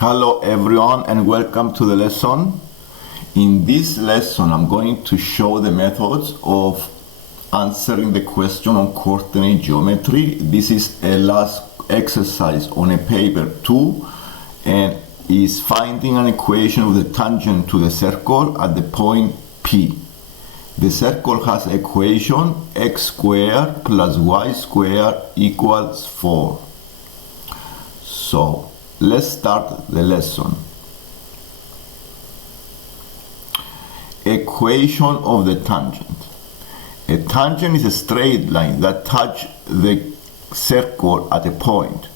Hello everyone and welcome to the lesson. In this lesson I'm going to show the methods of answering the question on coordinate geometry. This is a last exercise on a paper 2 and is finding an equation of the tangent to the circle at the point P. The circle has equation x squared plus y squared equals 4. So let's start the lesson. Equation of the tangent. A tangent is a straight line that touches the circle at a point.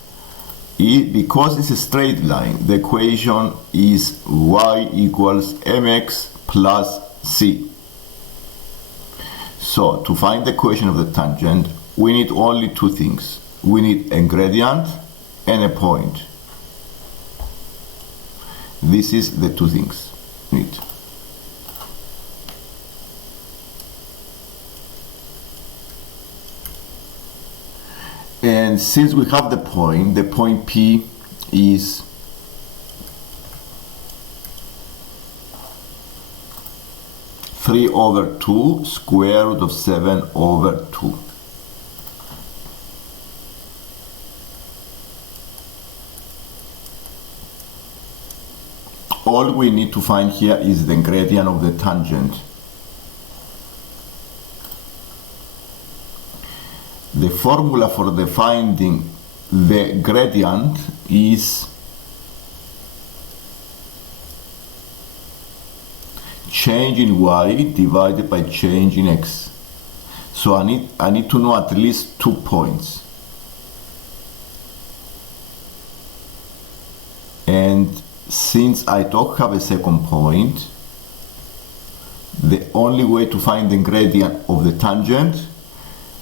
Because it's a straight line, the equation is y equals mx plus c. So to find the equation of the tangent, we need only two things. We need a gradient and a point. This is the two things we need. And since we have the point P is three over 2 square root of 7 over 2. All we need to find here is the gradient of the tangent. The formula for finding the gradient is change in y divided by change in x. So I need to know at least 2 points. And since I don't have a second point, the only way to find the gradient of the tangent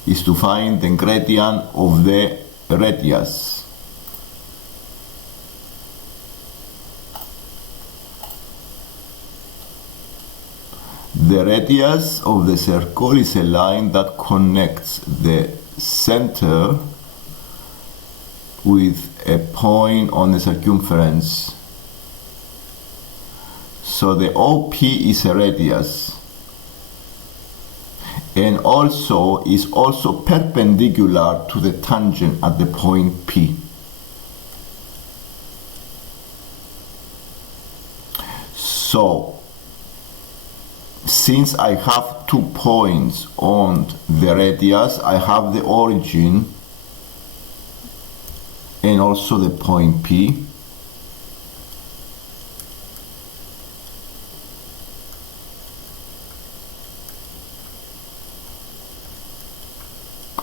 is to find the gradient of the radius. The radius of the circle is a line that connects the center with a point on the circumference. So the OP is a radius and also is perpendicular to the tangent at the point P. So since I have 2 points on the radius, I have the origin and also the point P.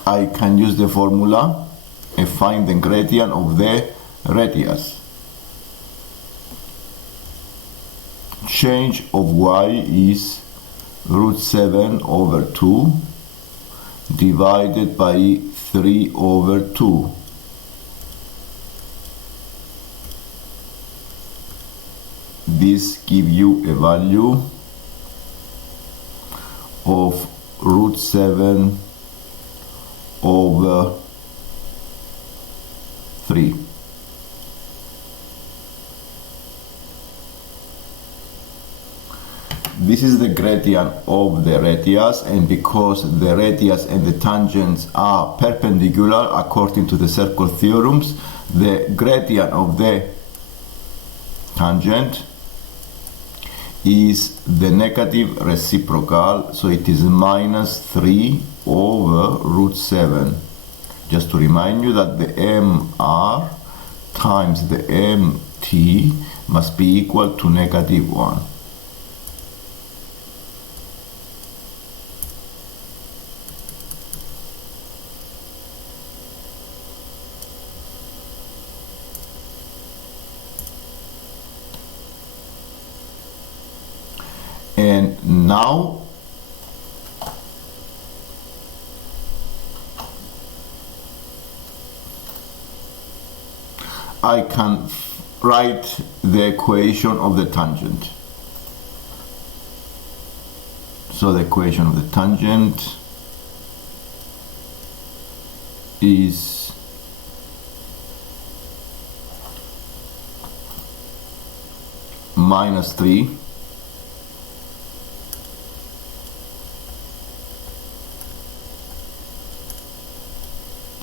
I can use the formula and find the gradient of the radius. Change of y is root 7 over 2 divided by 3 over 2. This gives you a value of root 7 over 3. This is the gradient of the radius, and because the radius and the tangents are perpendicular according to the circle theorems, the gradient of the tangent is the negative reciprocal, so it is minus 3 over root 7. Just to remind you that the MR times the MT must be equal to negative 1. And now I can write the equation of the tangent. So the equation of the tangent is minus 3.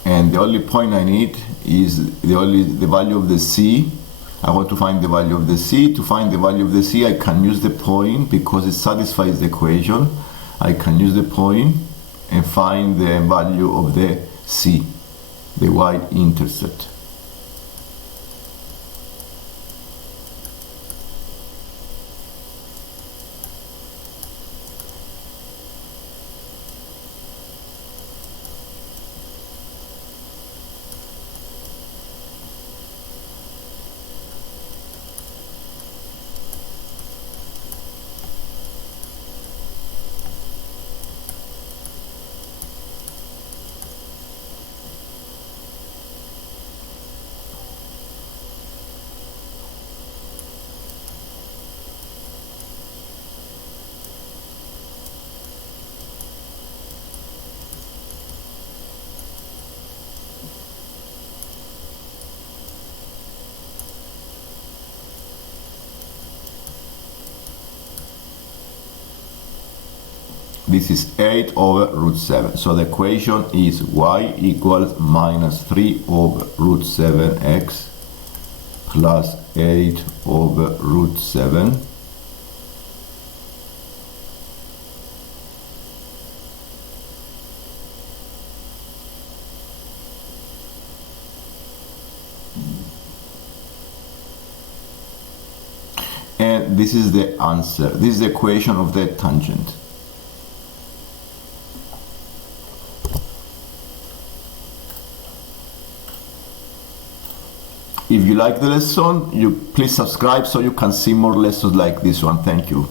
And the only point I need is the value of the c. I want to find the value of the c. To find the value of the c, I can use the point because it satisfies the equation. I can use the point and find the value of the c, the y-intercept. This is 8 over root 7. So the equation is y equals minus 3 over root 7x plus 8 over root 7. And this is the answer. This is the equation of the tangent. If you like the lesson, please subscribe so you can see more lessons like this one. Thank you.